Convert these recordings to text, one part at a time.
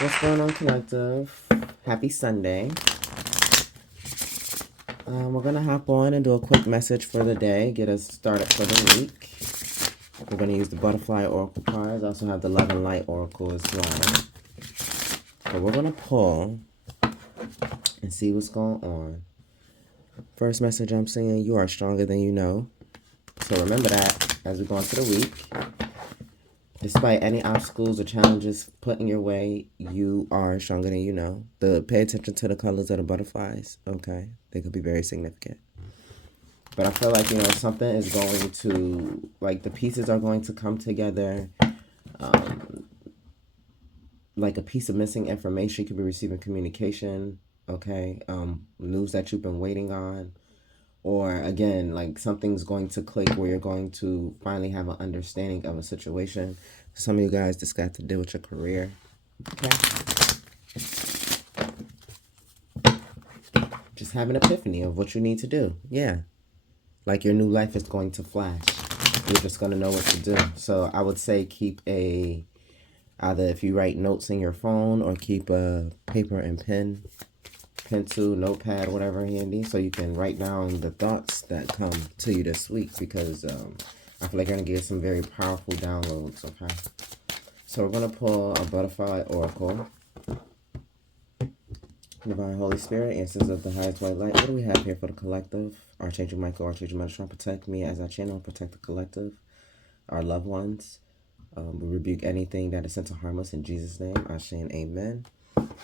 What's going on, collective? Happy Sunday. We're going to hop on and do a quick message for the day, get us started for the week. We're going to use the Butterfly Oracle cards. I also have the Love and Light Oracle as well. So we're going to pull and see what's going on. First message I'm seeing, you are stronger than you know. So remember that as we go into the week. Despite any obstacles or challenges put in your way, you are stronger than you know. Pay attention to the colors of the butterflies, okay? They could be very significant. But I feel like, something is going to, like the pieces are going to come together. Like a piece of missing information, you could be receiving communication, okay? News that you've been waiting on. Or again, like something's going to click where you're going to finally have an understanding of a situation. Some of you guys just got to deal with your career. Okay. Just have an epiphany of what you need to do. Yeah. Like your new life is going to flash. You're just going to know what to do. So I would say keep either if you write notes in your phone or keep a paper and pen, pencil, notepad, whatever handy, so you can write down the thoughts that come to you this week, because I feel like you're going to get some very powerful downloads, okay? So we're going to pull a Butterfly Oracle. Divine Holy Spirit, answers of the highest white light. What do we have here for the collective? Archangel Michael, Archangel Metatron, protect me as I channel and protect the collective, our loved ones. We rebuke anything that is sent to harm us in Jesus' name. Ashe and amen.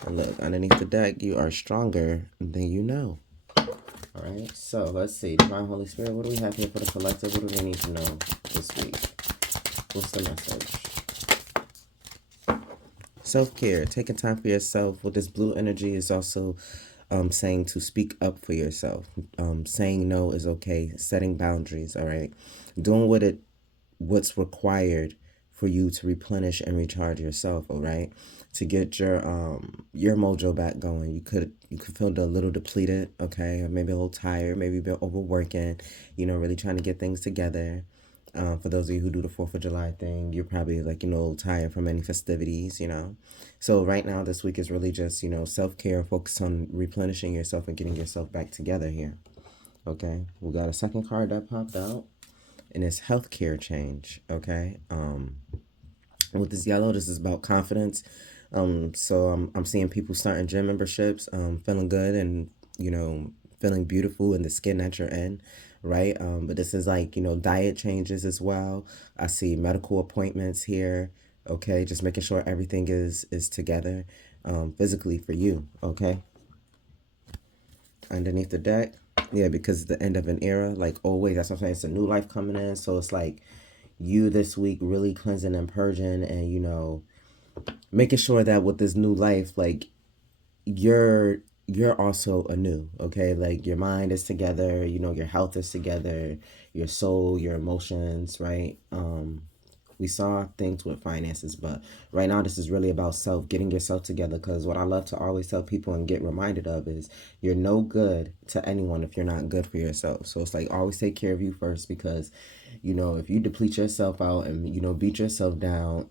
And look, underneath the deck, you are stronger than you know. All right, so let's see. Divine Holy Spirit, what do we have here for the collective? What do they need to know this week? What's the message? Self-care, taking time for yourself. With this blue energy is also saying to speak up for yourself. Saying no is okay. Setting boundaries, all right? Doing what's required for you to replenish and recharge yourself, all right? To get your mojo back going. You could feel a little depleted, okay? Or maybe a little tired, maybe a bit overworking, really trying to get things together. For those of you who do the 4th of July thing, you're probably like, a little tired from any festivities, So right now, this week is really just, self-care, focus on replenishing yourself and getting yourself back together here. Okay, we got a second card that popped out, and it's healthcare change, okay? With this yellow, this is about confidence. So I'm seeing people starting gym memberships, feeling good and, feeling beautiful in the skin that you're in, right? But this is like, diet changes as well. I see medical appointments here, okay? Just making sure everything is together physically for you, okay? Underneath the deck, yeah, because it's the end of an era, like always, that's what I'm saying. It's a new life coming in, so it's like you this week really cleansing and purging and, making sure that with this new life, like you're also anew, okay? Like your mind is together, your health is together, your soul, your emotions, right? We saw things with finances, but right now this is really about getting yourself together, because what I love to always tell people and get reminded of is you're no good to anyone if you're not good for yourself. So it's like always take care of you first, because, if you deplete yourself out and, beat yourself down,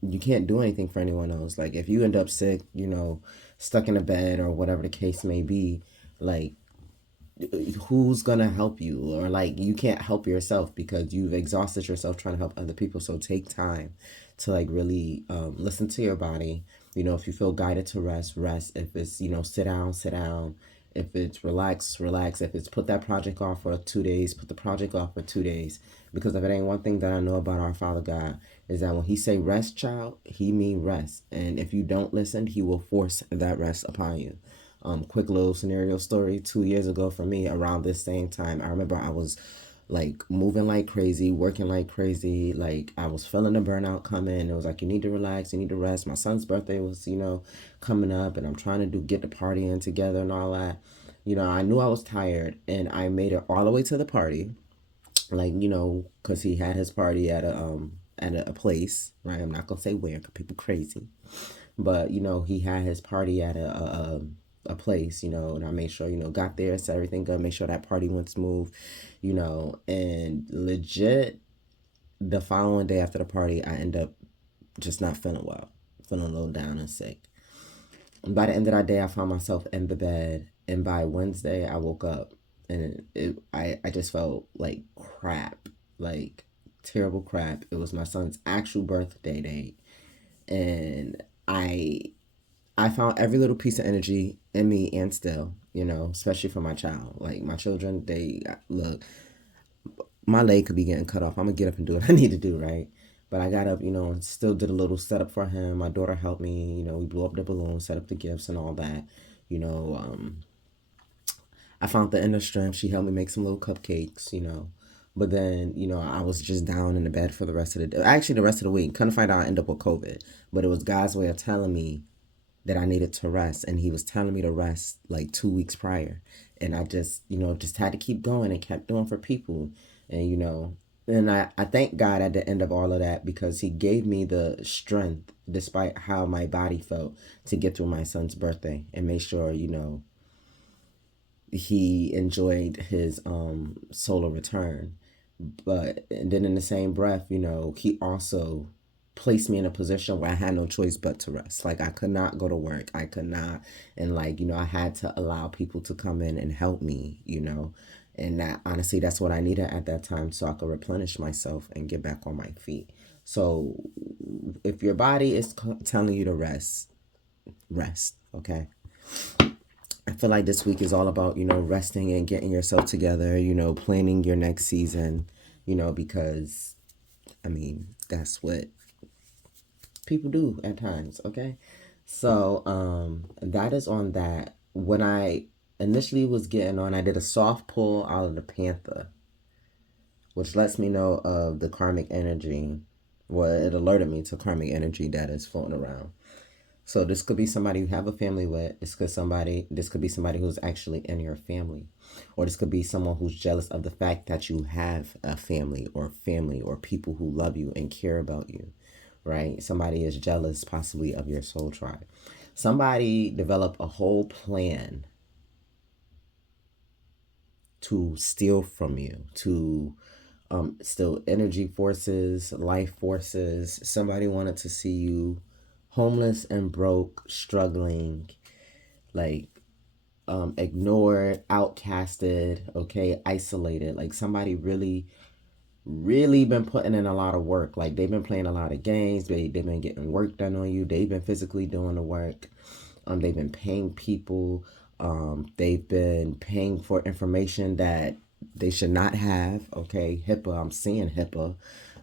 you can't do anything for anyone else. Like if you end up sick, stuck in a bed or whatever the case may be, like who's gonna help you? Or like you can't help yourself because you've exhausted yourself trying to help other people. So take time to like really listen to your body. If you feel guided to rest, if it's sit down. If it's relax. If it's put that project off for 2 days, put the project off for 2 days. Because if it ain't one thing that I know about our Father God, is that when he say rest, child, he mean rest. And if you don't listen, he will force that rest upon you. Quick little scenario story. 2 years ago for me, around this same time, I remember I was like moving like crazy, working like crazy. Like I was feeling the burnout coming. It was like, you need to relax, you need to rest. My son's birthday was, coming up, and I'm trying to get the party in together and all that. I knew I was tired, and I made it all the way to the party. Like, because he had his party at a place, right? I'm not gonna say where, because people crazy. But, he had his party at a place, and I made sure, got there, set everything good, make sure that party went smooth, and legit the following day after the party, I end up just not feeling well, feeling a little down and sick. by the end of that day, I found myself in the bed, and by Wednesday, I woke up, and I just felt like crap, like terrible crap. It was my son's actual birthday date, and I found every little piece of energy in me and still, especially for my child. Like my children, they look, my leg could be getting cut off. I'm gonna get up and do what I need to do, right? But I got up, and still did a little setup for him. My daughter helped me, we blew up the balloon, set up the gifts and all that. You know, I found the inner strength. She helped me make some little cupcakes. But then, I was just down in the bed for the rest of the day. Actually, the rest of the week. Couldn't find out I ended up with COVID. But it was God's way of telling me that I needed to rest. And he was telling me to rest like 2 weeks prior. And I just, just had to keep going and kept doing for people. And, and I thank God at the end of all of that, because he gave me the strength, despite how my body felt, to get through my son's birthday and make sure, he enjoyed his solar return. But and then in the same breath, he also placed me in a position where I had no choice but to rest. Like I could not go to work. I could not. And like, I had to allow people to come in and help me, and that honestly, that's what I needed at that time, so I could replenish myself and get back on my feet. So if your body is telling you to rest, okay? I feel like this week is all about, resting and getting yourself together, planning your next season, because, that's what people do at times, okay? So that is on that. When I initially was getting on, I did a soft pull out of the Panther, which lets me know of the karmic energy. Well, it alerted me to karmic energy that is floating around. So this could be somebody you have a family with. This could be somebody who's actually in your family. Or this could be someone who's jealous of the fact that you have a family or people who love you and care about you, right? Somebody is jealous possibly of your soul tribe. Somebody developed a whole plan to steal from you, to steal energy forces, life forces. Somebody wanted to see you homeless and broke, struggling, like ignored, outcasted, okay, isolated. Like somebody really, really been putting in a lot of work. Like they've been playing a lot of games. They've been getting work done on you. They've been physically doing the work. They've been paying people. They've been paying for information that they should not have. Okay, HIPAA. I'm seeing HIPAA.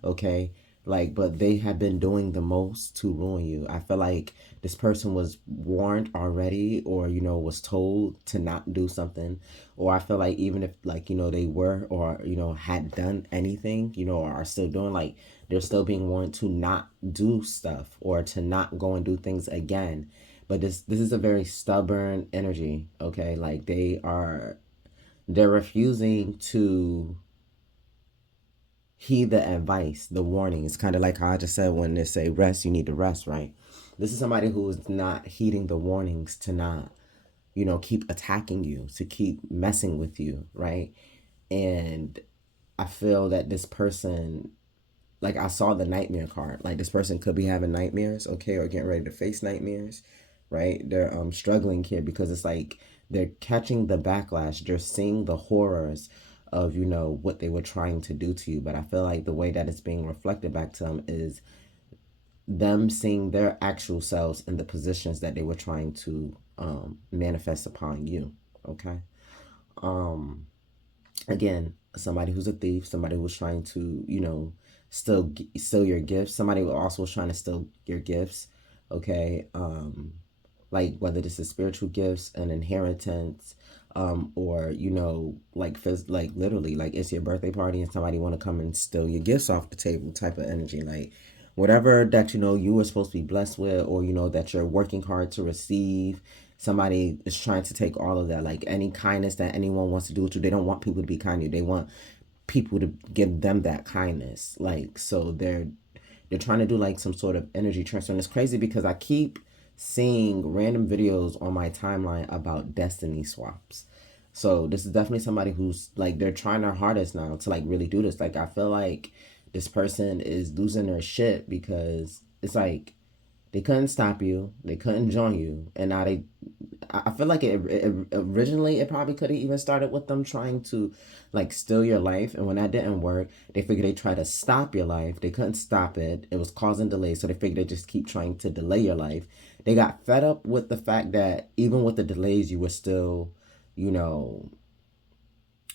Okay. Like, but they have been doing the most to ruin you. I feel like this person was warned already, or, was told to not do something. Or I feel like even if, like, they were, or, had done anything, or are still doing, like, they're still being warned to not do stuff or to not go and do things again. But this is a very stubborn energy, okay? Like, they're refusing to heed the advice, the warnings. Kind of like how I just said, when they say rest, you need to rest, right? This is somebody who is not heeding the warnings to not, keep attacking you, to keep messing with you, right? And I feel that this person, like I saw the nightmare card, like this person could be having nightmares, okay, or getting ready to face nightmares, right? They're struggling here because it's like they're catching the backlash. They're seeing the horrors of, what they were trying to do to you. But I feel like the way that it's being reflected back to them is them seeing their actual selves in the positions that they were trying to manifest upon you, okay? Again, somebody who's a thief, somebody who's trying to, steal your gifts. Somebody who also was trying to steal your gifts, okay? Like whether this is spiritual gifts, an inheritance, or like literally, like it's your birthday party and somebody want to come and steal your gifts off the table type of energy. Like whatever that you were supposed to be blessed with, or that you're working hard to receive, somebody is trying to take all of that. Like any kindness that anyone wants to do to you, they don't want people to be kind to you. They want people to give them that kindness. Like, so they're trying to do like some sort of energy transfer. And it's crazy because I keep seeing random videos on my timeline about destiny swaps. So this is definitely somebody who's like, they're trying their hardest now to like really do this. Like I feel like this person is losing their shit because it's like They couldn't stop you. They couldn't join you. And now I feel like originally it probably could have even started with them trying to like steal your life. And when that didn't work, they figured they tried to stop your life. They couldn't stop it. It was causing delays. So they figured they just keep trying to delay your life. They got fed up with the fact that even with the delays, you were still, you know,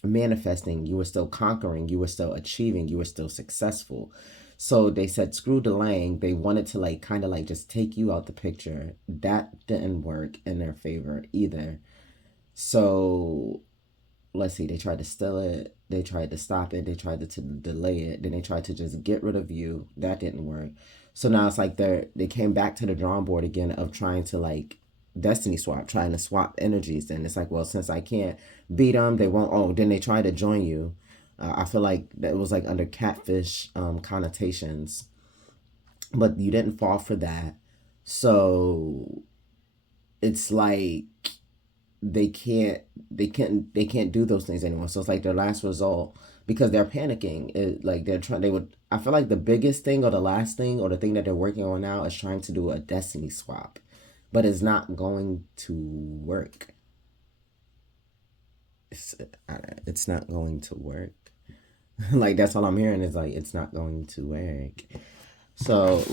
manifesting, you were still conquering, you were still achieving, you were still successful. So they said, screw delaying. They wanted to like kind of like just take you out the picture. That didn't work in their favor either. So let's see, they tried to steal it, they tried to stop it, they tried to delay it, then they tried to just get rid of you. That didn't work. So now it's like they came back to the drawing board again of trying to like destiny swap, trying to swap energies. And it's like, well, since I can't beat them, they won't. Oh, then they try to join you. I feel like that was like under catfish connotations, but you didn't fall for that. So it's like they can't do those things anymore. So it's like their last result, because they're panicking. Like I feel like the biggest thing or the last thing or the thing that they're working on now is trying to do a destiny swap, but it's not going to work. It's not going to work. Like, that's all I'm hearing is like, it's not going to work. So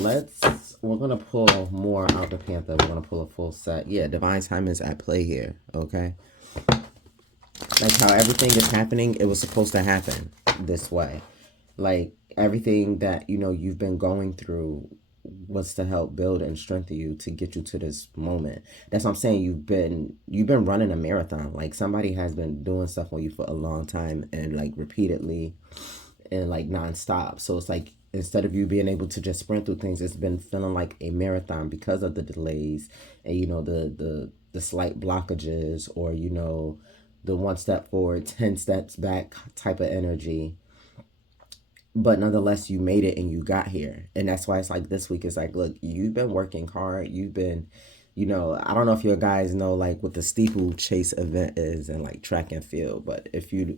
we're going to pull more out the Panther. We're going to pull a full set. Yeah, divine time is at play here, okay? Like how everything is happening, it was supposed to happen this way. Like everything that, you know, you've been going through was to help build and strengthen you to get you to this moment. That's what I'm saying. You've been running a marathon. Like somebody has been doing stuff on you for a long time and like repeatedly and like nonstop. So it's like instead of you being able to just sprint through things, it's been feeling like a marathon because of the delays and, you know, the slight blockages, or, you know, the 1 step forward, 10 steps back type of energy. But nonetheless, you made it and you got here. And that's why it's like this week is like, look, you've been working hard. You've been, you know, I don't know if you guys know like what the steeplechase event is and like track and field. But if you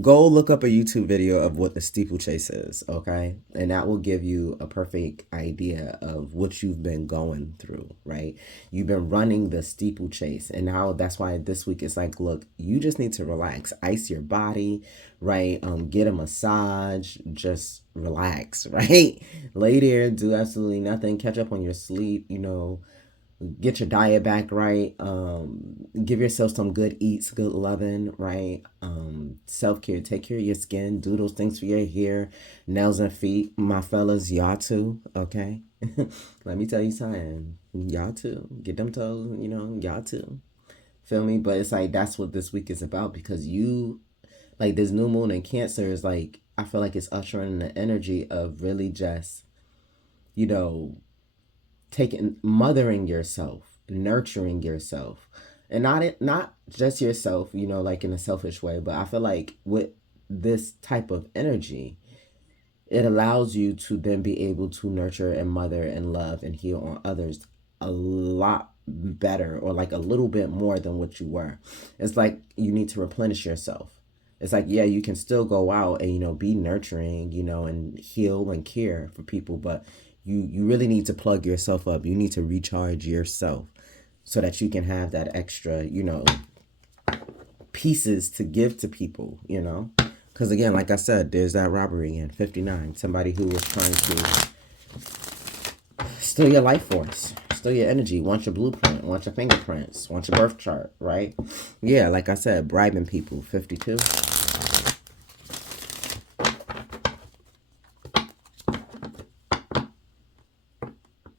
go look up a YouTube video of what the steeplechase is, okay? And that will give you a perfect idea of what you've been going through, right? You've been running the steeplechase. And now that's why this week it's like, look, you just need to relax, ice your body, right? Get a massage, just relax, right? Lay there, do absolutely nothing, catch up on your sleep, you know, get your diet back right, give yourself some good eats, good loving, right? Self-care, take care of your skin, do those things for your hair, nails and feet. My fellas, y'all too, okay? Let me tell you something, y'all too, get them toes, you know, y'all too, feel me? But it's like, that's what this week is about, because you, like this new moon in Cancer is like, I feel like it's ushering the energy of really just, you know, mothering yourself, nurturing yourself, and not just yourself, you know, like in a selfish way, but I feel like with this type of energy, it allows you to then be able to nurture and mother and love and heal on others a lot better, or like a little bit more than what you were. It's like you need to replenish yourself. It's like, yeah, you can still go out and, you know, be nurturing, you know, and heal and care for people, but you really need to plug yourself up. You need to recharge yourself so that you can have that extra, you know, pieces to give to people, you know. Because again, like I said, there's that robbery in 59. Somebody who was trying to steal your life force, steal your energy, want your blueprint, want your fingerprints, want your birth chart, right? Yeah, like I said, bribing people, 52.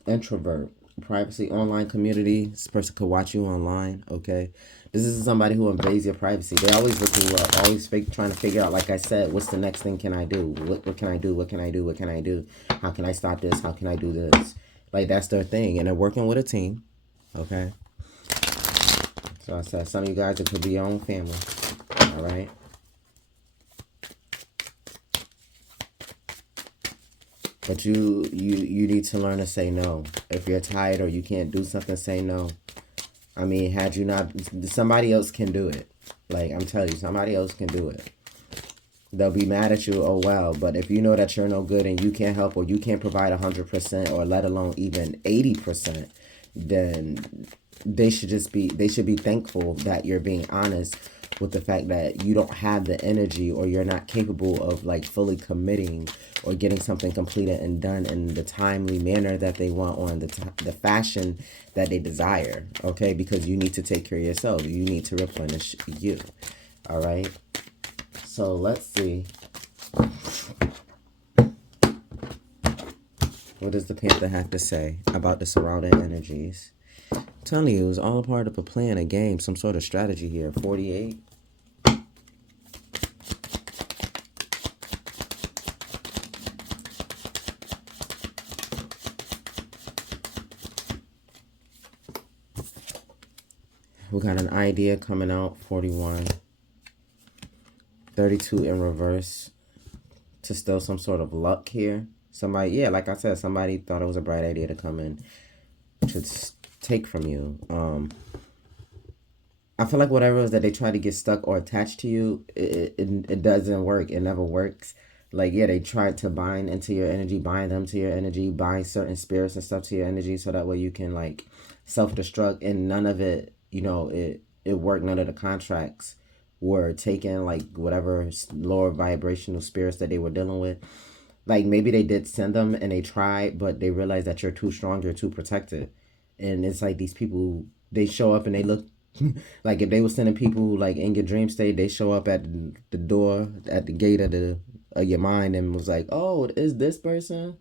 Introvert, privacy, online community. This person could watch you online, okay? This is somebody who invades your privacy. They always looking up, always trying to figure out, like I said, what's the next thing can I do? What can I do? What can I do? What can I do? How can I stop this? How can I do this? Like, that's their thing. And they're working with a team, okay? So I said, some of you guys, it could be your own family, all right? But you need to learn to say no. If you're tired or you can't do something, say no. I mean, had you not, somebody else can do it. Like, I'm telling you, somebody else can do it. They'll be mad at you, oh well. But if you know that you're no good and you can't help, or you can't provide 100%, or let alone even 80%, then they should be thankful that you're being honest with the fact that you don't have the energy, or you're not capable of like fully committing or getting something completed and done in the timely manner that they want, or in the fashion that they desire. Okay, because you need to take care of yourself. You need to replenish you. All right. So let's see. What does the Panther have to say about the surrounding energies? I'm telling you, it was all a part of a plan, a game, some sort of strategy here. 48. We got an idea coming out. 41. 32 in reverse. To still some sort of luck here. Somebody, yeah, like I said, somebody thought it was a bright idea to come in to take from you. I feel like whatever it is that they try to get stuck or attached to you, it doesn't work. It never works. Like, yeah, they tried to bind into your energy, bind them to your energy, bind certain spirits and stuff to your energy, so that way you can like self-destruct, and none of it, you know, it worked. None of the contracts were taken, like whatever lower vibrational spirits that they were dealing with. Like, maybe they did send them and they tried, but they realized that you're too strong, you're too protected. And it's like these people, they show up and they look like if they were sending people like in your dream state, they show up at the door, at the gate of your mind, and was like, oh, is this person?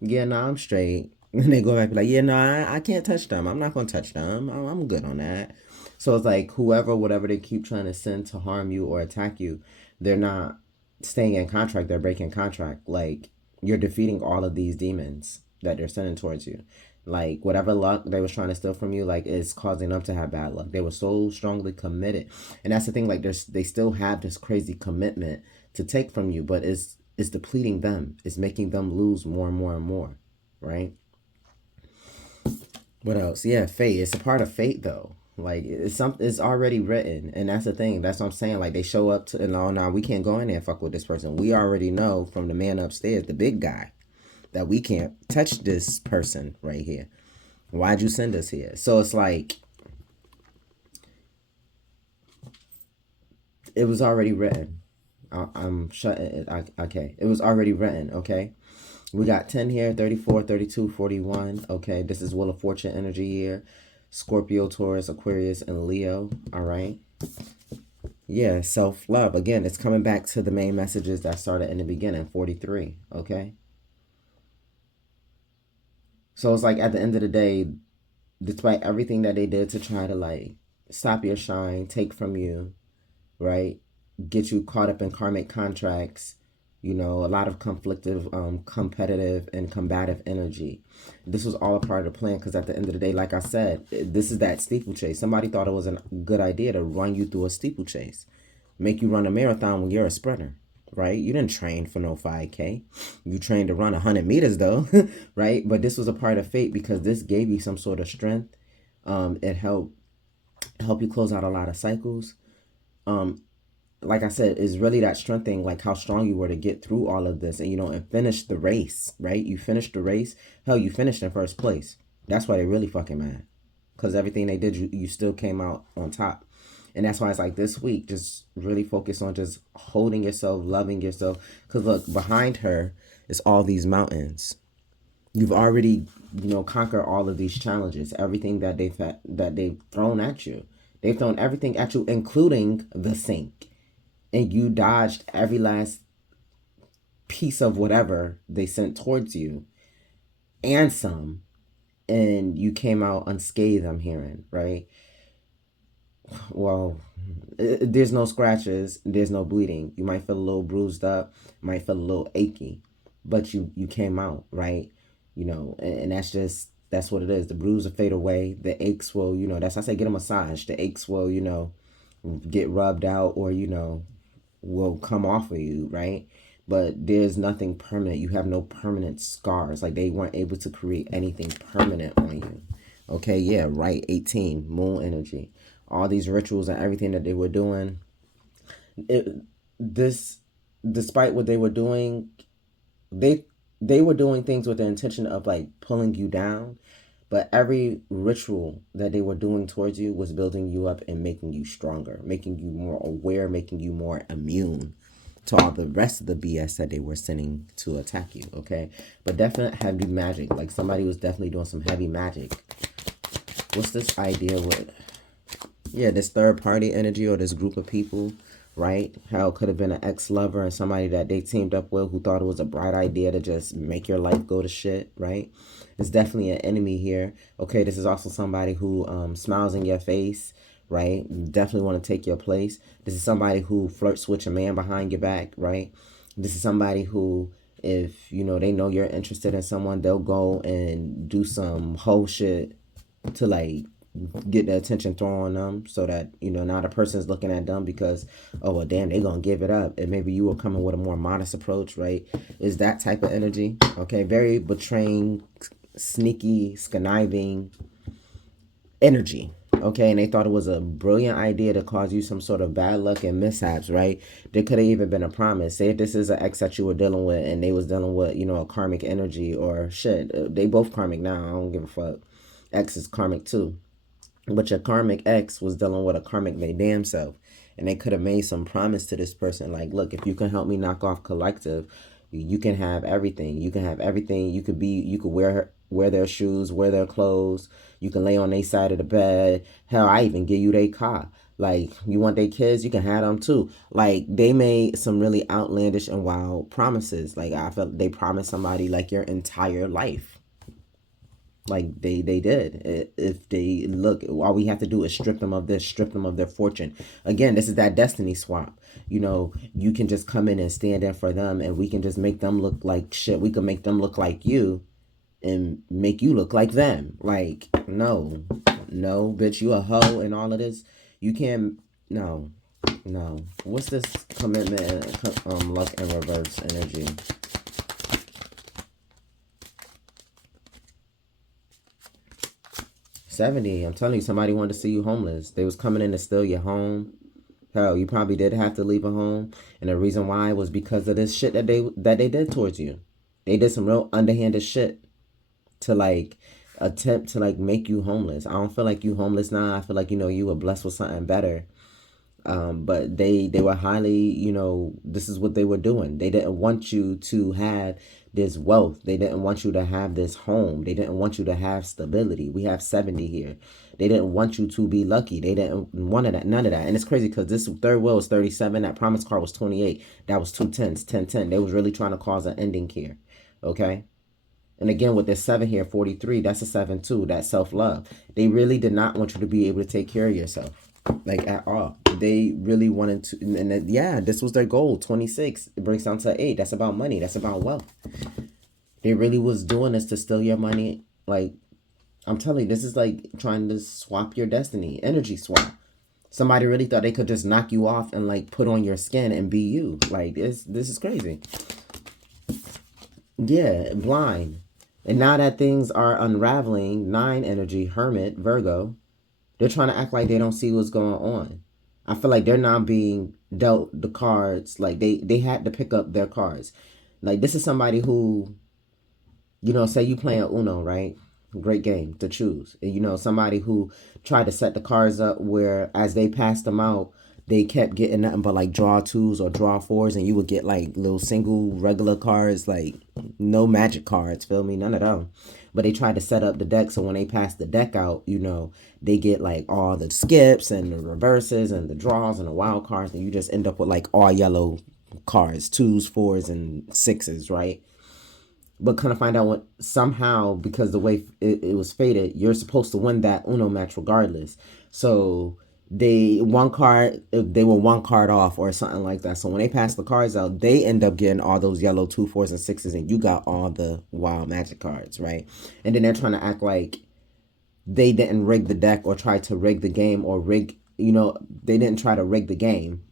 Yeah, no, I'm straight. And they go back like, yeah, no, I can't touch them. I'm not going to touch them. I'm good on that. So it's like whoever, whatever they keep trying to send to harm you or attack you, they're not staying in contract. They're breaking contract. Like, you're defeating all of these demons that they're sending towards you. Like, whatever luck they was trying to steal from you, like, it's causing them to have bad luck. They were so strongly committed. And that's the thing, like, they still have this crazy commitment to take from you, but it's depleting them. It's making them lose more and more and more, right? What else? Yeah, fate. It's a part of fate, though. Like, it's already written, and that's the thing. That's what I'm saying. Like, they show up to, and oh, no, we can't go in there and fuck with this person. We already know from the man upstairs, the big guy, that we can't touch this person right here. Why'd you send us here? So it's like, it was already written. I'm shutting it. Okay. It was already written, okay? We got 10 here, 34, 32, 41. Okay, this is Wheel of Fortune energy here. Scorpio, Taurus, Aquarius, and Leo. All right. Yeah, self-love. Again, it's coming back to the main messages that started in the beginning, 43. Okay. So it's like at the end of the day, despite everything that they did to try to like stop your shine, take from you, right? Get you caught up in karmic contracts, you know, a lot of conflictive, competitive and combative energy. This was all a part of the plan, because at the end of the day, like I said, this is that steeplechase. Somebody thought it was a good idea to run you through a steeplechase, make you run a marathon when you're a sprinter, right? You didn't train for no 5K. You trained to run 100 meters though, right? But this was a part of fate, because this gave you some sort of strength. It helped you close out a lot of cycles. Like I said, is really that strength thing, like how strong you were to get through all of this and, you know, and finish the race, right? You finished the race. Hell, you finished in first place. That's why they really fucking mad. Because everything they did, you still came out on top. And that's why it's like this week, just really focus on just holding yourself, loving yourself. Because look, behind her is all these mountains. You've already, you know, conquered all of these challenges, everything that they've thrown at you. They've thrown everything at you, including the sink. And you dodged every last piece of whatever they sent towards you, and some, and you came out unscathed, I'm hearing, right? Well, there's no scratches, there's no bleeding. You might feel a little bruised up, might feel a little achy, but you came out, right? You know, and that's what it is. The bruise will fade away. The aches will, you know, that's why I say get a massage. The aches will, you know, get rubbed out, or, you know, will come off of you, right? But there's nothing permanent. You have no permanent scars. Like, they weren't able to create anything permanent on you. Okay, yeah, right. 18, moon energy. All these rituals and everything that they were doing, this despite what they were doing, they they were doing things with the intention of like pulling you down, but every ritual that they were doing towards you was building you up and making you stronger, making you more aware, making you more immune to all the rest of the BS that they were sending to attack you, okay? But definitely heavy magic. Like somebody was definitely doing some heavy magic. What's this idea with, yeah, this third party energy or this group of people, right? How it could have been an ex-lover and somebody that they teamed up with who thought it was a bright idea to just make your life go to shit, right? There's definitely an enemy here. Okay, this is also somebody who smiles in your face, right? Definitely want to take your place. This is somebody who flirts with your man behind your back, right? This is somebody who, if you know they know you're interested in someone, they'll go and do some whole shit to like get the attention thrown on them, so that you know now the person's looking at them because, oh well, damn, they gonna give it up, and maybe you were coming with a more modest approach, right? Is that type of energy. Okay, very betraying, sneaky, conniving energy. Okay, and they thought it was a brilliant idea to cause you some sort of bad luck and mishaps, right? There could have even been a promise. Say if this is an ex that you were dealing with and they was dealing with, you know, a karmic energy or shit. They both karmic now. I don't give a fuck. Ex is karmic too. But your karmic ex was dealing with a karmic they damn self. And they could have made some promise to this person. Like, look, if you can help me knock off collective, you can have everything. You can have everything. You could wear their shoes, wear their clothes. You can lay on their side of the bed. Hell, I even give you their car. Like, you want their kids, you can have them too. Like, they made some really outlandish and wild promises. Like, I felt they promised somebody like your entire life. Like they did. If they look, all we have to do is strip them of this, strip them of their fortune. Again, this is that destiny swap. You know, you can just come in and stand in for them, and we can just make them look like shit. We can make them look like you, and make you look like them. Like, no, bitch, you a hoe and all of this. You can't. No. What's this commitment and luck and reverse energy? 70. I'm telling you, somebody wanted to see you homeless. They was coming in to steal your home. Hell, you probably did have to leave a home, and the reason why was because of this shit that they did towards you. They did some real underhanded shit to like attempt to like make you homeless. I don't feel like you homeless now. I feel like, you know, you were blessed with something better. But they were highly, you know, this is what they were doing. They didn't want you to have this wealth. They didn't want you to have this home. They didn't want you to have stability. We have 70 here. They didn't want you to be lucky. They didn't want that, none of that. And it's crazy because this third wheel was 37. That promise card was 28. That was 2 10s, 10 10. They was really trying to cause an ending here. Okay. And again, with this 7 here, 43, that's a 7 too. That's self-love. They really did not want you to be able to take care of yourself. Like at all. They really wanted to, and yeah, this was their goal. 26. It breaks down to 8. That's about money. That's about wealth. They really was doing this to steal your money. Like, I'm telling you, this is like trying to swap your destiny. Energy swap. Somebody really thought they could just knock you off and like put on your skin and be you. Like, this is crazy. Yeah, blind. And now that things are unraveling, 9 energy, Hermit, Virgo, they're trying to act like they don't see what's going on. I feel like they're not being dealt the cards. Like they had to pick up their cards. Like, this is somebody who, you know, say you playing Uno, right? Great game to choose. And, you know, somebody who tried to set the cards up where as they passed them out, they kept getting nothing but like draw 2s or draw 4s, and you would get like little single regular cards, like no magic cards, feel me? None of them. But they tried to set up the deck so when they pass the deck out, you know, they get like all the skips and the reverses and the draws and the wild cards, and you just end up with like all yellow cards, 2s, 4s, and 6s, right? But kind of find out what somehow, because the way it was fated, you're supposed to win that Uno match regardless. So they were one card off or something like that. So when they pass the cards out, they end up getting all those yellow 2, 4s, and 6s, and you got all the wild magic cards, right? And then they're trying to act like they didn't rig the deck or try to rig the game or you know, they didn't try to rig the game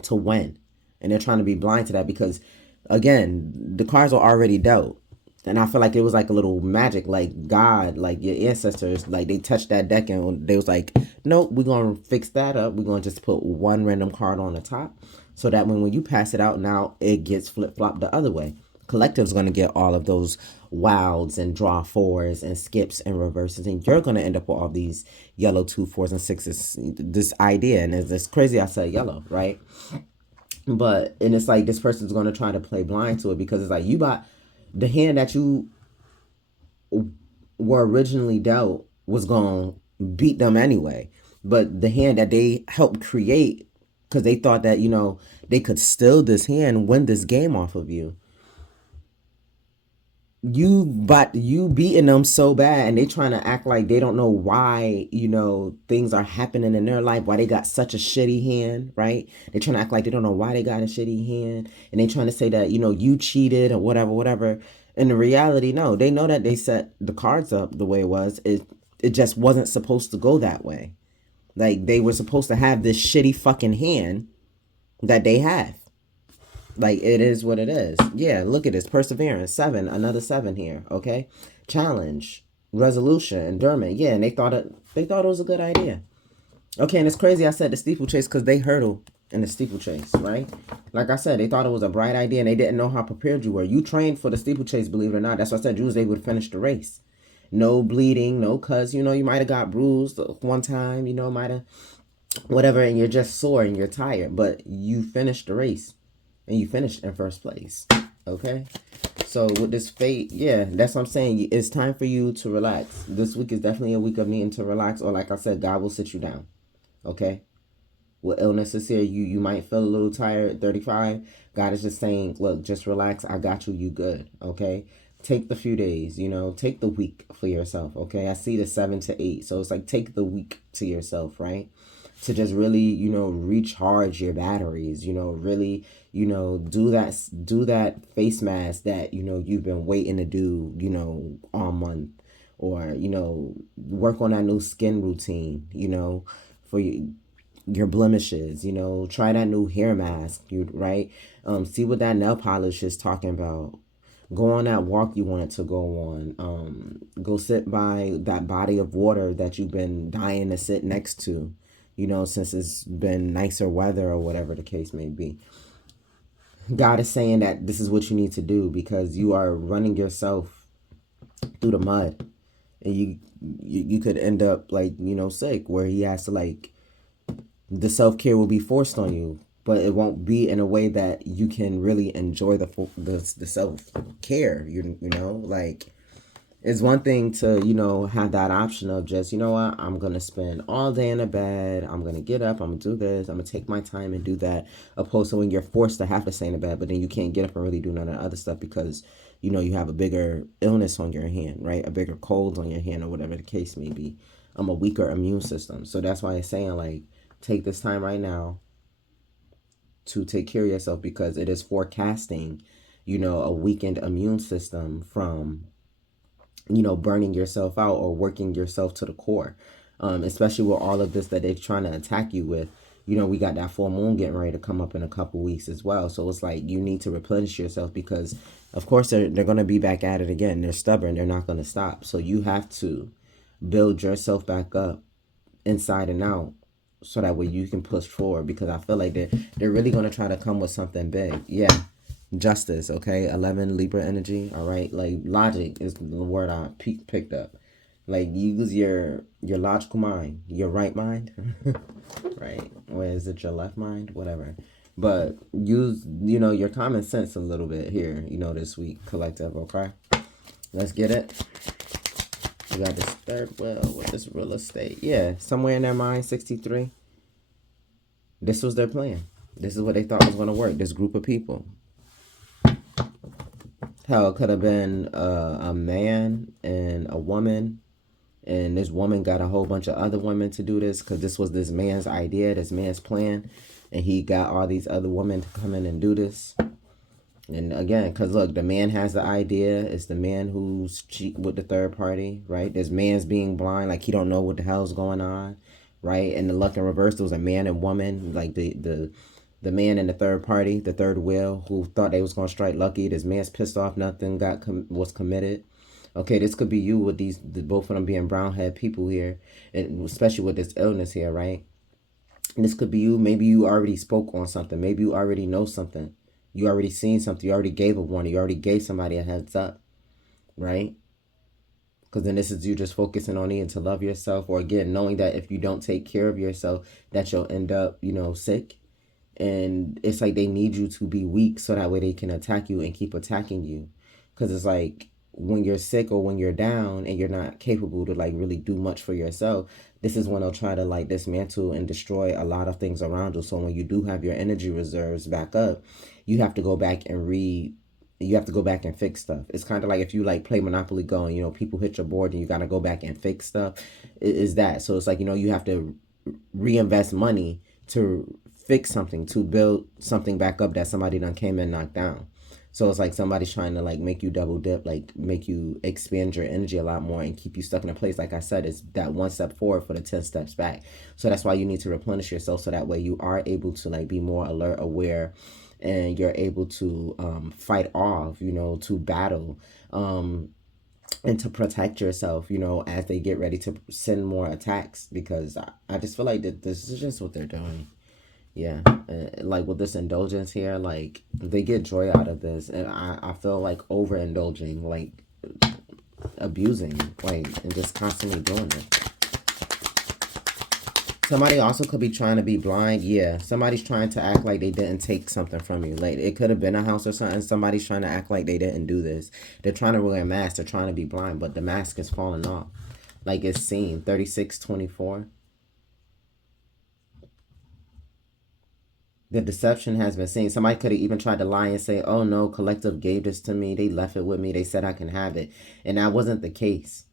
to win. And they're trying to be blind to that because, again, the cards are already dealt. And I feel like it was like a little magic, like God, like your ancestors, like they touched that deck and they was like, nope, we're going to fix that up. We're going to just put one random card on the top. so that when you pass it out, now it gets flip-flopped the other way. Collective's going to get all of those wilds and draw fours and skips and reverses, and you're going to end up with all these yellow 2, 4s, and 6s. This idea, and it's crazy I said yellow, right? But, and it's like this person's going to try to play blind to it, because it's like you got the hand that you were originally dealt was going to beat them anyway. But the hand that they helped create, because they thought that, you know, they could steal this hand, win this game off of you. You beating them so bad, and they trying to act like they don't know why, you know, things are happening in their life, why they got such a shitty hand, right? They trying to act like they don't know why they got a shitty hand, and they trying to say that, you know, you cheated or whatever. In the reality, no, they know that they set the cards up the way it was. It just wasn't supposed to go that way. Like, they were supposed to have this shitty fucking hand that they have. Like, it is what it is. Yeah, look at this. Perseverance. 7. Another 7 here. Okay. Challenge. Resolution. Endurance. Yeah, and they thought it was a good idea. Okay, and it's crazy I said the steeplechase, because they hurdle in the steeplechase, right? Like I said, they thought it was a bright idea, and they didn't know how prepared you were. You trained for the steeplechase, believe it or not. That's why I said you was able to finish the race. No bleeding, no cuts. You know, you might have got bruised one time, you know, might have whatever, and you're just sore and you're tired, but you finished the race. And you finished in first place. Okay? So with this fate, yeah, that's what I'm saying. It's time for you to relax. This week is definitely a week of needing to relax. Or like I said, God will sit you down. Okay? With illnesses here, you might feel a little tired at 35. God is just saying, look, just relax. I got you. You good. Okay? Take the few days, you know. Take the week for yourself. Okay? I see the 7 to 8. So it's like take the week to yourself, right? To just really, you know, recharge your batteries, you know, really, you know, do that face mask that, you know, you've been waiting to do, you know, all month, or, you know, work on that new skin routine, you know, for your blemishes, you know, try that new hair mask, right? See what that nail polish is talking about. Go on that walk you wanted to go on. Go sit by that body of water that you've been dying to sit next to, you know, since it's been nicer weather or whatever the case may be. God is saying that this is what you need to do, because you are running yourself through the mud, and you could end up, like, you know, sick, where he has to, like, the self-care will be forced on you, but it won't be in a way that you can really enjoy the self-care, you know, like, it's one thing to, you know, have that option of just, you know what, I'm going to spend all day in a bed. I'm going to get up. I'm going to do this. I'm going to take my time and do that. Opposed to when you're forced to have to stay in a bed, but then you can't get up and really do none of the other stuff because, you know, you have a bigger illness on your hand, right? A bigger cold on your hand, or whatever the case may be. A weaker immune system. So that's why it's saying, like, take this time right now to take care of yourself, because it is forecasting, you know, a weakened immune system from, you know, burning yourself out or working yourself to the core, especially with all of this that they're trying to attack you with. You know, we got that full moon getting ready to come up in a couple weeks as well. So it's like you need to replenish yourself, because, of course, they're going to be back at it again. They're stubborn. They're not going to stop. So you have to build yourself back up inside and out, so that way you can push forward, because I feel like they're really going to try to come with something big. Yeah. Justice, okay? 11, Libra energy, all right? Like, logic is the word I picked up. Like, use your logical mind, your right mind, right? Or is it your left mind? Whatever. But use, you know, your common sense a little bit here, you know, this week, collective, okay? Let's get it. We got this third wheel with this real estate. Yeah, somewhere in their mind, 63. This was their plan. This is what they thought was going to work, this group of people. Hell, it could have been a man and a woman, and this woman got a whole bunch of other women to do this, because this was this man's idea, this man's plan, and he got all these other women to come in and do this. And again, because look, the man has the idea. It's the man who's cheating with the third party, right? This man's being blind, like he don't know what the hell's going on, right? And the luck in reverse, there was a man and woman, like the man in the third party, the third wheel, who thought they was going to strike lucky. This man's pissed off, nothing was committed. Okay, this could be you with both of them being brown-haired people here, and especially with this illness here, right? And this could be you. Maybe you already spoke on something. Maybe you already know something. You already seen something. You already gave a warning. You already gave somebody a heads up, right? Because then this is you just focusing on needing to love yourself, or again, knowing that if you don't take care of yourself, that you'll end up, sick. And it's like they need you to be weak so that way they can attack you and keep attacking you. Because it's like when you're sick or when you're down and you're not capable to like really do much for yourself, this is when they'll try to like dismantle and destroy a lot of things around you. So when you do have your energy reserves back up, you have to go back and you have to go back and fix stuff. It's kind of like if you like play Monopoly Go and, people hit your board and you got to go back and fix stuff. Is that. So it's like, you have to reinvest money to fix something, to build something back up that somebody done came and knocked down. So it's like somebody's trying to like make you double dip, like make you expand your energy a lot more and keep you stuck in a place. Like I said, it's that one step forward for the 10 steps back. So that's why you need to replenish yourself, so that way you are able to like be more alert, aware, and you're able to fight off, to battle, and to protect yourself, as they get ready to send more attacks. Because I just feel like that this is just what they're doing. Yeah, like with this indulgence here, like they get joy out of this, and I feel like overindulging, like abusing, like, and just constantly doing it. Somebody also could be trying to be blind. Yeah, somebody's trying to act like they didn't take something from you. Like it could have been a house or something. Somebody's trying to act like they didn't do this. They're trying to wear a mask. They're trying to be blind, but the mask is falling off. Like it's seen. 3624. The deception has been seen. Somebody could have even tried to lie and say, oh no, collective gave this to me. They left it with me. They said I can have it. And that wasn't the case.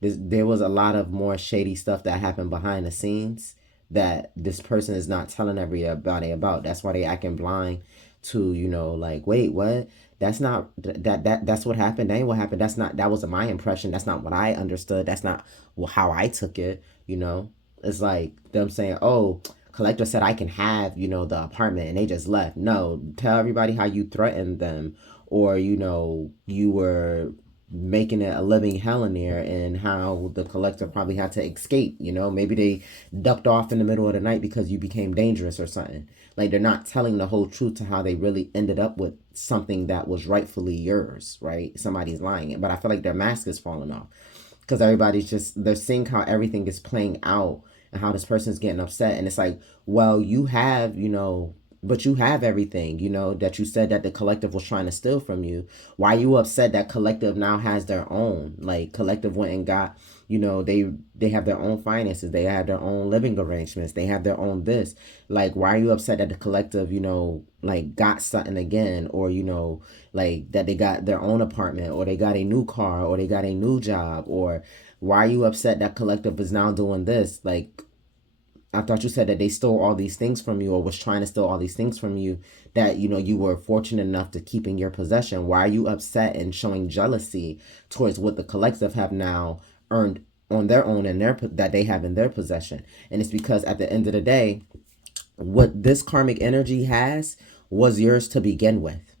There was a lot of more shady stuff that happened behind the scenes that this person is not telling everybody about. That's why they acting blind to, like, wait, what? That's not, that's what happened. That ain't what happened. That wasn't my impression. That's not what I understood. That's not how I took it, It's like them saying, oh, collector said I can have, the apartment, and they just left. No, tell everybody how you threatened them, or, you were making it a living hell in there, and how the collector probably had to escape. Maybe they ducked off in the middle of the night because you became dangerous or something. Like they're not telling the whole truth to how they really ended up with something that was rightfully yours, right? Somebody's lying. But I feel like their mask is falling off because they're seeing how everything is playing out and how this person's getting upset. And it's like, well, you have, but you have everything, that you said that the collective was trying to steal from you. Why are you upset that collective now has their own? Like collective went and got, they have their own finances. They have their own living arrangements. They have their own this. Like, why are you upset that the collective, like got something again, or, like that they got their own apartment, or they got a new car, or they got a new job, or why are you upset that collective is now doing this? Like, I thought you said that they stole all these things from you, or was trying to steal all these things from you that, you were fortunate enough to keep in your possession. Why are you upset and showing jealousy towards what the collective have now earned on their own and that they have in their possession? And it's because at the end of the day, what this karmic energy has was yours to begin with.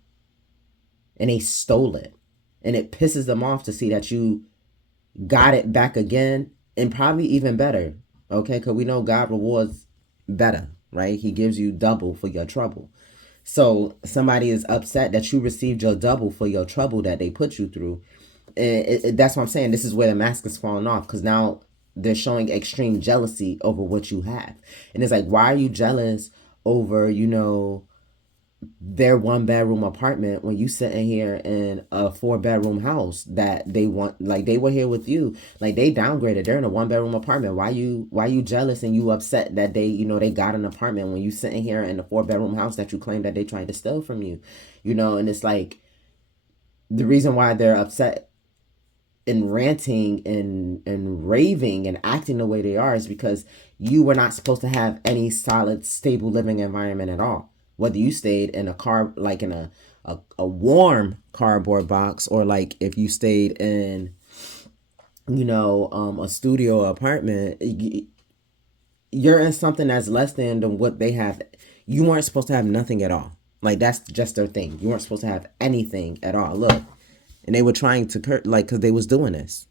And they stole it. And it pisses them off to see that you got it back again, and probably even better. Okay, because we know God rewards better, right? He gives you double for your trouble. So somebody is upset that you received your double for your trouble that they put you through. And that's what I'm saying. This is where the mask is falling off, because now they're showing extreme jealousy over what you have. And it's like, why are you jealous over, their 1-bedroom apartment when you sitting here in a 4-bedroom house that they want? Like they were here with you, like they downgraded, they're in a 1-bedroom apartment. Why you jealous and you upset that they they got an apartment when you sitting here in a 4-bedroom house that you claim that they tried to steal from you? And it's like the reason why they're upset and ranting and raving and acting the way they are is because you were not supposed to have any solid, stable living environment at all. Whether you stayed in a car, like in a warm cardboard box, or like if you stayed in, a studio apartment, you're in something that's less than what they have. You weren't supposed to have nothing at all. Like that's just their thing. You weren't supposed to have anything at all. Look, and they were trying to because they was doing this.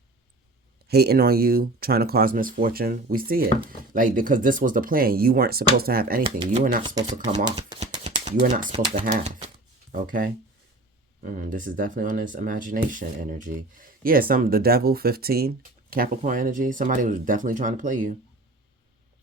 hating on you, trying to cause misfortune. We see it. Like, because this was the plan. You weren't supposed to have anything. You were not supposed to come off. You were not supposed to have. Okay? This is definitely on this imagination energy. Yeah, the devil, 15, Capricorn energy. Somebody was definitely trying to play you.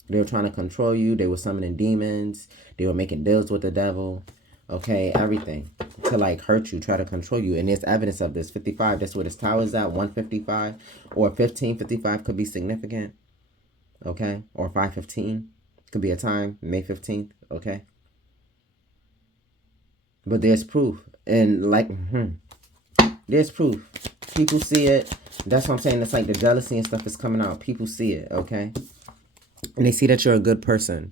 They were trying to control you. They were summoning demons. They were making deals with the devil. Okay, everything to like hurt you, try to control you. And there's evidence of this. 55, that's where this tower is at. 155 or 1555 could be significant. Okay, or 515 could be a time, May 15th. Okay, but there's proof, and like there's proof. People see it. That's what I'm saying. It's like the jealousy and stuff is coming out. People see it. Okay, and they see that you're a good person.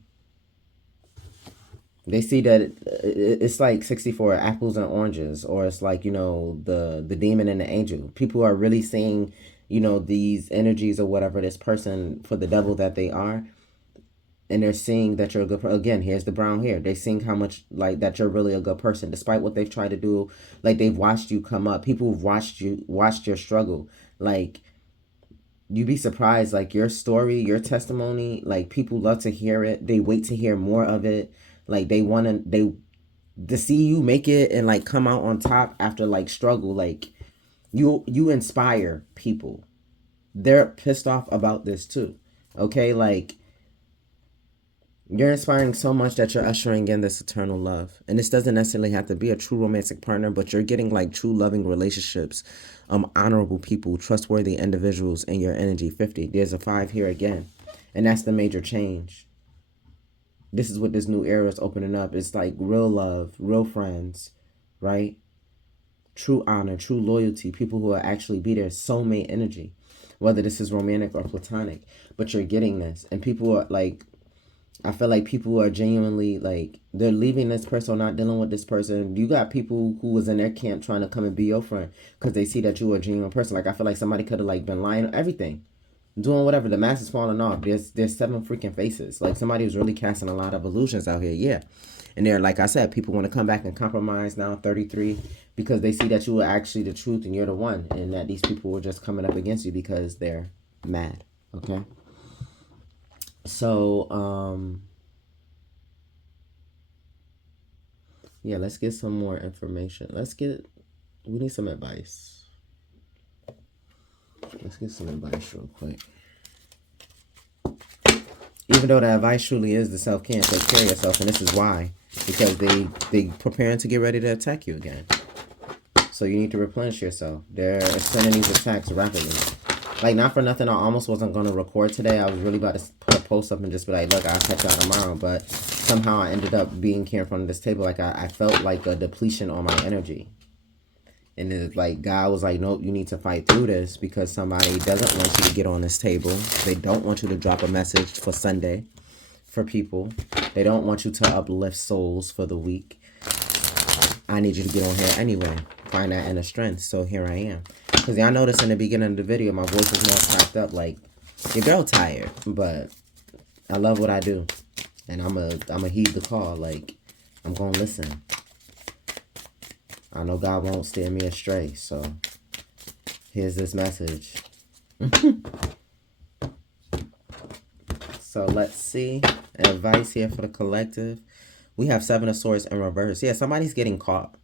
They see that it's like 64 apples and oranges, or it's like, you know, the demon and the angel. People are really seeing, you know, these energies or whatever, this person for the devil that they are. And they're seeing that you're a good person. Again, here's the brown hair. They're seeing how much, like, that you're really a good person, despite what they've tried to do. Like, they've watched you come up. People have watched your struggle. Like, you'd be surprised, like, your story, your testimony, like, people love to hear it. They wait to hear more of it. Like, to see you make it and like come out on top after like struggle. Like, you inspire people. They're pissed off about this too. Okay, like, you're inspiring so much that you're ushering in this eternal love. And this doesn't necessarily have to be a true romantic partner, but you're getting like true loving relationships, honorable people, trustworthy individuals in your energy. 50. There's a 5 here again. And that's the major change. This is what this new era is opening up. It's like real love, real friends, right? True honor, true loyalty, people who will actually be there, soulmate energy, whether this is romantic or platonic. But you're getting this. And people are like, I feel like people are genuinely like, they're leaving this person or not dealing with this person. You got people who was in their camp trying to come and be your friend because they see that you are a genuine person. Like, I feel like somebody could have like been lying, everything. Doing whatever, the mask is falling off. There's 7 freaking faces. Like, somebody was really casting a lot of illusions out here. Yeah, and they're, like I said, people want to come back and compromise now. 33, because they see that you are actually the truth and you're the one, and that these people were just coming up against you because they're mad. Okay, so yeah, let's get some more information. We need some advice. Let's get some advice real quick. Even though the advice truly is the self-care, take care of yourself, and this is why. Because they preparing to get ready to attack you again. So you need to replenish yourself. They're extending these attacks rapidly. Like, not for nothing, I almost wasn't going to record today. I was really about to put a post up and just be like, look, I'll catch y'all tomorrow. But somehow I ended up being here in front of this table. Like, I felt like a depletion on my energy. And it's like, God was like, nope, you need to fight through this because somebody doesn't want you to get on this table. They don't want you to drop a message for Sunday for people. They don't want you to uplift souls for the week. I need you to get on here anyway. Find that inner strength. So here I am. Because y'all noticed in the beginning of the video, my voice is more cracked up. Like, your girl tired. But I love what I do. And I'm a heed the call. Like, I'm going to listen. I know God won't steer me astray, so here's this message. So let's see. Advice here for the collective. We have 7 of Swords in reverse. Yeah, somebody's getting caught.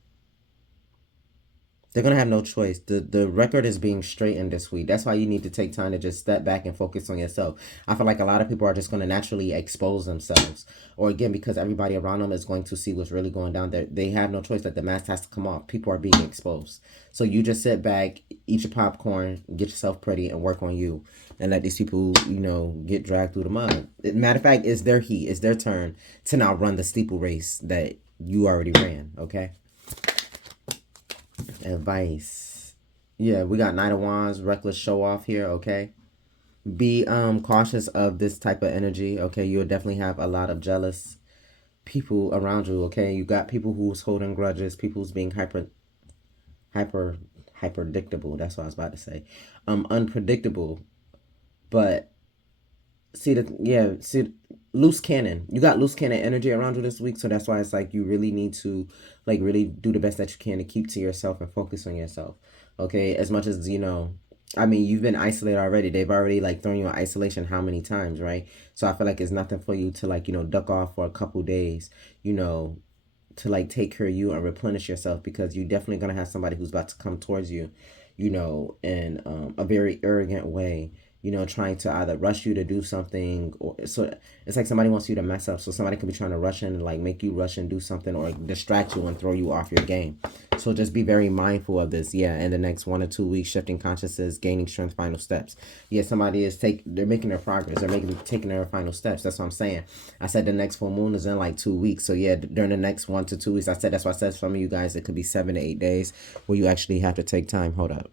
They're going to have no choice. The record is being straightened this week. That's why you need to take time to just step back and focus on yourself. I feel like a lot of people are just going to naturally expose themselves. Or again, because everybody around them is going to see what's really going down there. They have no choice that the mask has to come off. People are being exposed. So you just sit back, eat your popcorn, get yourself pretty, and work on you. And let these people, you know, get dragged through the mud. Matter of fact, it's their heat. It's their turn to now run the steeple race that you already ran. Okay? Advice. Yeah, we got Knight of Wands, reckless show off here. Okay, be cautious of this type of energy. Okay, you'll definitely have a lot of jealous people around you. Okay, you got people who's holding grudges, people who's being hyper predictable. That's what I was about to say. Unpredictable. But see loose cannon. You got loose cannon energy around you this week, so that's why it's like you really need to like really do the best that you can to keep to yourself and focus on yourself. Okay, as much as, you know, I mean, you've been isolated already. They've already like thrown you in isolation how many times, right? So I feel like it's nothing for you to like, duck off for a couple days, to like take care of you and replenish yourself, because you're definitely going to have somebody who's about to come towards you, in a very arrogant way, trying to either rush you to do something, or so it's like somebody wants you to mess up. So somebody could be trying to rush in and like make you rush and do something, or distract you and throw you off your game. So just be very mindful of this. Yeah, in the next 1 or 2 weeks, shifting consciousness, gaining strength, final steps. Yeah, somebody is they're making their progress. They're taking their final steps. That's what I'm saying. I said the next full moon is in like 2 weeks. So yeah, during the next 1 to 2 weeks, that's why I said some of you guys, it could be 7 to 8 days where you actually have to take time. Hold up.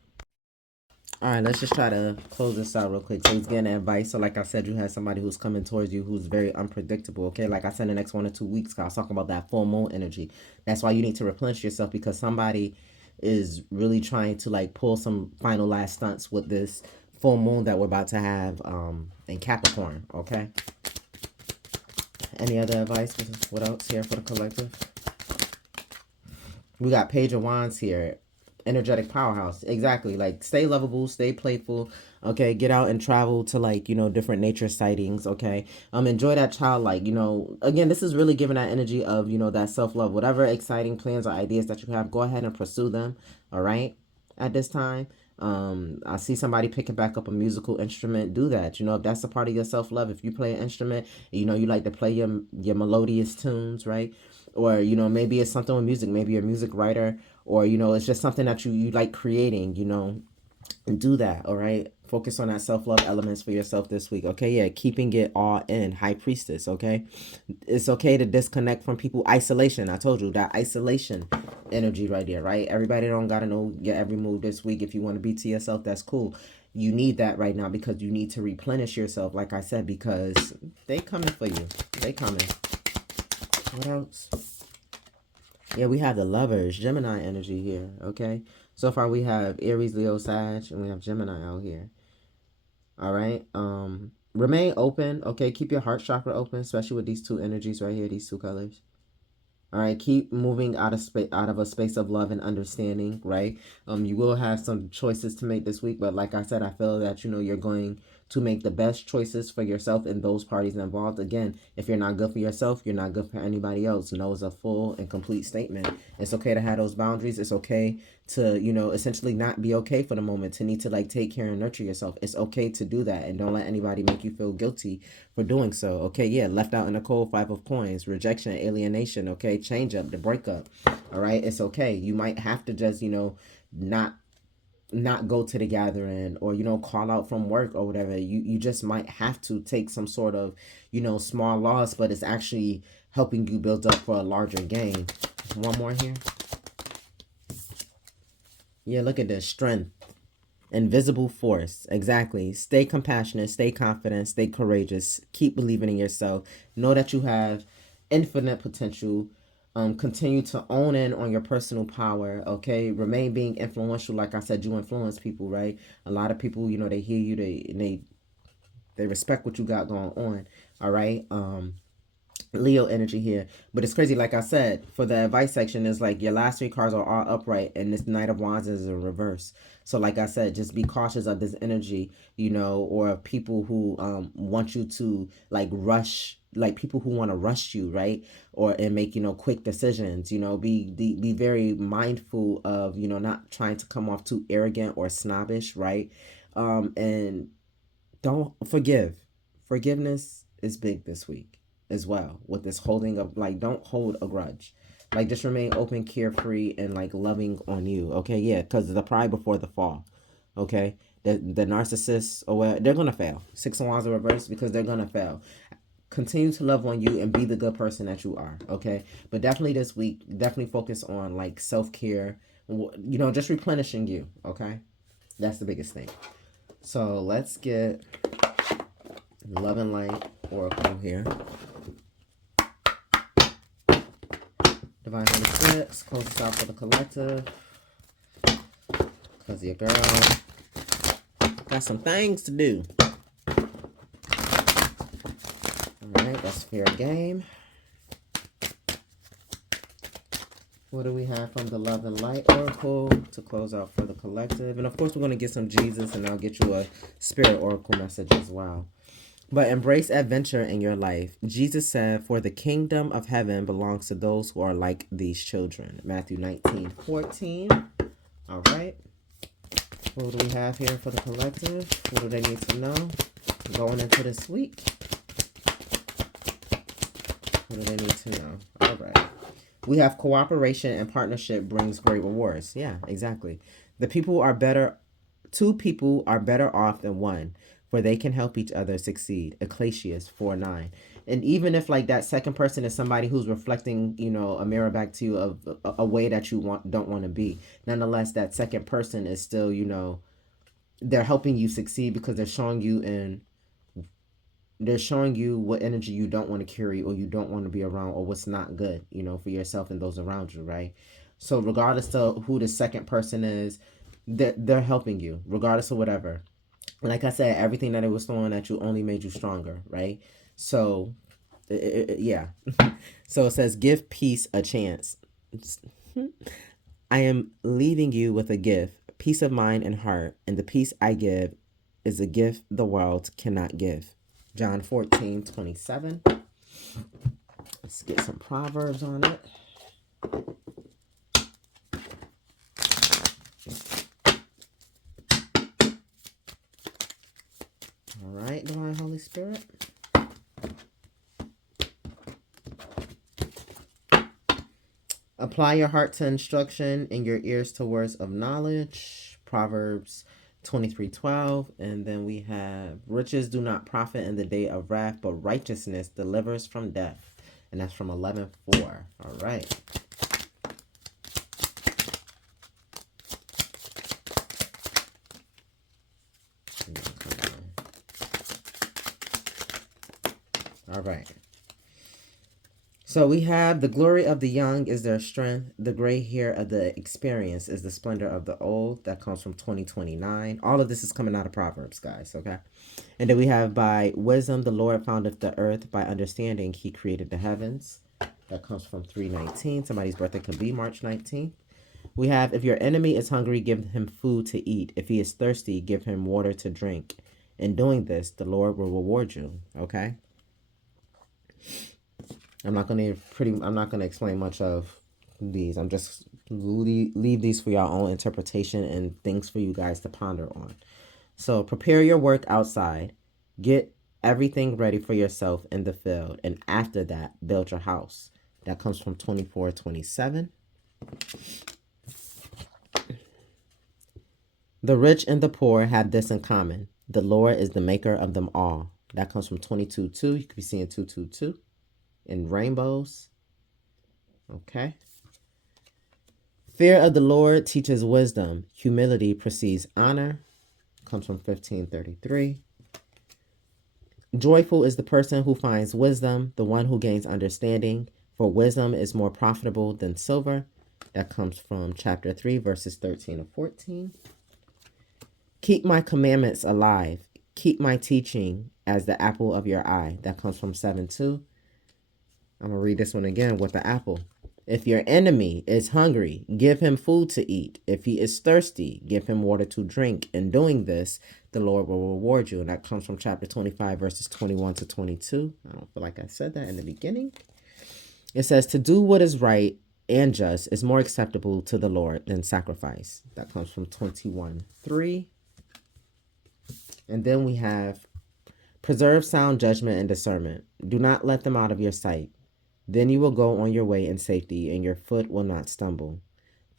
All right, let's just try to close this out real quick. So he's getting advice. So like I said, you have somebody who's coming towards you who's very unpredictable, okay? Like I said, the next 1 or 2 weeks, I was talking about that full moon energy. That's why you need to replenish yourself, because somebody is really trying to like pull some final last stunts with this full moon that we're about to have in Capricorn, okay? Any other advice? What else here for the collective? We got Page of Wands here. Energetic powerhouse. Exactly. Like, stay lovable, stay playful. Okay, get out and travel to like, different nature sightings. Okay, enjoy that child. Like, again, this is really giving that energy of, that self-love. Whatever exciting plans or ideas that you have, go ahead and pursue them. All right, at this time. I see somebody picking back up a musical instrument. Do that. If that's a part of your self-love, if you play an instrument, you like to play your melodious tunes, right? Or maybe it's something with music. Maybe you're a music writer, or it's just something that you like creating, and do that. All right, focus on that self-love elements for yourself this week. Okay, yeah, keeping it all in. High Priestess. Okay, it's okay to disconnect from people. Isolation, I told you, that isolation energy right there, right? Everybody don't gotta know your every move this week. If you want to be to yourself, that's cool. You need that right now, because you need to replenish yourself, like I said, because they coming for you. They coming. What else? Yeah, we have the Lovers, Gemini energy here, okay? So far we have Aries, Leo, Sag, and we have Gemini out here. All right? Remain open, okay? Keep your heart chakra open, especially with these two energies right here, these two colors. All right, keep moving out of a space of love and understanding, right? You will have some choices to make this week, but like I said, I feel that you're going to make the best choices for yourself and those parties involved. Again, if you're not good for yourself, you're not good for anybody else. No is a full and complete statement. It's okay to have those boundaries. It's okay to, essentially not be okay for the moment, to need to like take care and nurture yourself. It's okay to do that, and don't let anybody make you feel guilty for doing so. Okay, yeah, left out in the cold, 5 of coins, rejection, alienation, okay, change up, the breakup. All right, it's okay. You might have to just, not go to the gathering, or call out from work or whatever. You just might have to take some sort of small loss, but it's actually helping you build up for a larger gain. One more here. Yeah, look at this. Strength, invisible force. Exactly. Stay compassionate, stay confident, stay courageous, keep believing in yourself. Know that you have infinite potential. Continue to own in on your personal power. Okay, remain being influential. Like I said, you influence people, right? A lot of people, they hear you, they respect what you got going on. All right. Leo energy here, but it's crazy. Like I said, for the advice section, is like your last 3 cards are all upright, and this Knight of Wands is in reverse. So like I said, just be cautious of this energy, or people who want you to like rush, like people who want to rush you, right? Or and make quick decisions. Be very mindful of not trying to come off too arrogant or snobbish, right? And don't forgiveness is big this week as well, with this holding of, like, don't hold a grudge. Like, just remain open, carefree, and like loving on you. Okay, yeah, because the pride before the fall. Okay, the narcissists, or well, they're gonna fail. 6 of Wands in reverse, because they're gonna fail. Continue to love on you and be the good person that you are. Okay, but definitely this week, definitely focus on like self-care, just replenishing you. Okay, that's the biggest thing. So let's get Love and Light Oracle here. Divine Holy Six, close this out for the collective. Because your girl got some things to do. Alright, that's fair game. What do we have from the Love and Light Oracle to close out for the collective? And of course, we're going to get some Jesus, and I'll get you a Spirit Oracle message as well. But embrace adventure in your life. Jesus said, for the kingdom of heaven belongs to those who are like these children. Matthew 19:14. All right. What do we have here for the collective? What do they need to know going into this week? What do they need to know? All right. We have cooperation and partnership brings great rewards. Yeah, exactly. Two people are better off than one, for they can help each other succeed. Ecclesiastes 4:9. And even if like that second person is somebody who's reflecting, a mirror back to you of a way that you don't want to be, nonetheless, that second person is still, they're helping you succeed because they're showing you what energy you don't want to carry or you don't want to be around or what's not good, for yourself and those around you, right? So regardless of who the second person is, they're helping you, regardless of whatever. Like I said, everything that it was throwing at you only made you stronger, right? So, yeah. So it says, give peace a chance. I am leaving you with a gift, peace of mind and heart, and the peace I give is a gift the world cannot give. John 14:27. Let's get some Proverbs on it. All right, Divine Holy Spirit. Apply your heart to instruction and your ears to words of knowledge. Proverbs 23:12. And then we have, riches do not profit in the day of wrath, but righteousness delivers from death. And that's from 11:4. All right. All right. So we have the glory of the young is their strength. The gray hair of the experience is the splendor of the old. That comes from 2029. All of this is coming out of Proverbs, guys, okay? And then we have by wisdom, the Lord founded the earth. By understanding, he created the heavens. That comes from 3:19. Somebody's birthday could be March 19th. We have, if your enemy is hungry, give him food to eat. If he is thirsty, give him water to drink. In doing this, the Lord will reward you, okay? I'm not gonna explain much of these. I'm just leave these for your own interpretation and things for you guys to ponder on. So prepare your work outside. Get everything ready for yourself in the field. And after that, build your house. That comes from 24:27. The rich and the poor have this in common. The Lord is the maker of them all. That comes from 22:2. You could be seeing 222. In rainbows. Okay. Fear of the Lord teaches wisdom. Humility precedes honor. Comes from 15:33. Joyful is the person who finds wisdom, the one who gains understanding, for wisdom is more profitable than silver. That comes from chapter 3, verses 13 and 14. Keep my commandments alive. Keep my teaching as the apple of your eye. That comes from 7:2. I'm going to read this one again with the apple. If your enemy is hungry, give him food to eat. If he is thirsty, give him water to drink. In doing this, the Lord will reward you. And that comes from chapter 25, verses 21 to 22. I don't feel like I said that in the beginning. It says, to do what is right and just is more acceptable to the Lord than sacrifice. That comes from 21:3. And then we have, preserve sound judgment and discernment. Do not let them out of your sight. Then you will go on your way in safety, and your foot will not stumble.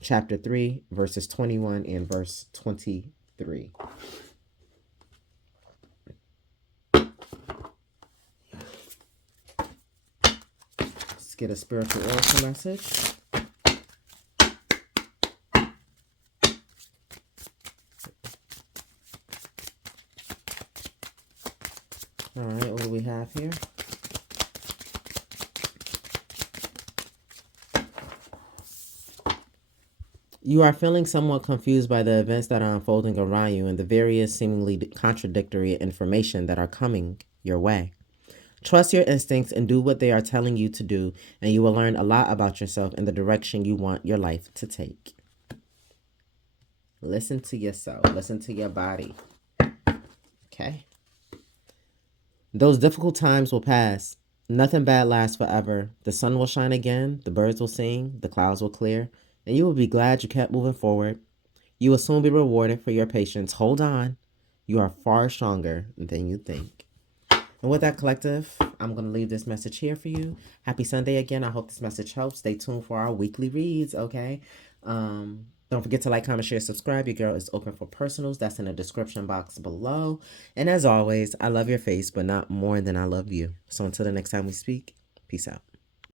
Chapter 3, verses 21 and verse 23. Let's get a spiritual oracle message. All right, what do we have here? You are feeling somewhat confused by the events that are unfolding around you and the various seemingly contradictory information that are coming your way. Trust your instincts and do what they are telling you to do, and you will learn a lot about yourself and the direction you want your life to take. Listen to yourself. Listen to your body. Okay? Those difficult times will pass. Nothing bad lasts forever. The sun will shine again, the birds will sing, the clouds will clear, and you will be glad you kept moving forward. You will soon be rewarded for your patience. Hold on. You are far stronger than you think. And with that, collective, I'm going to leave this message here for you. Happy Sunday again. I hope this message helps. Stay tuned for our weekly reads, okay? Don't forget to like, comment, share, subscribe. Your girl is open for personals. That's in the description box below. And as always, I love your face, but not more than I love you. So until the next time we speak, peace out.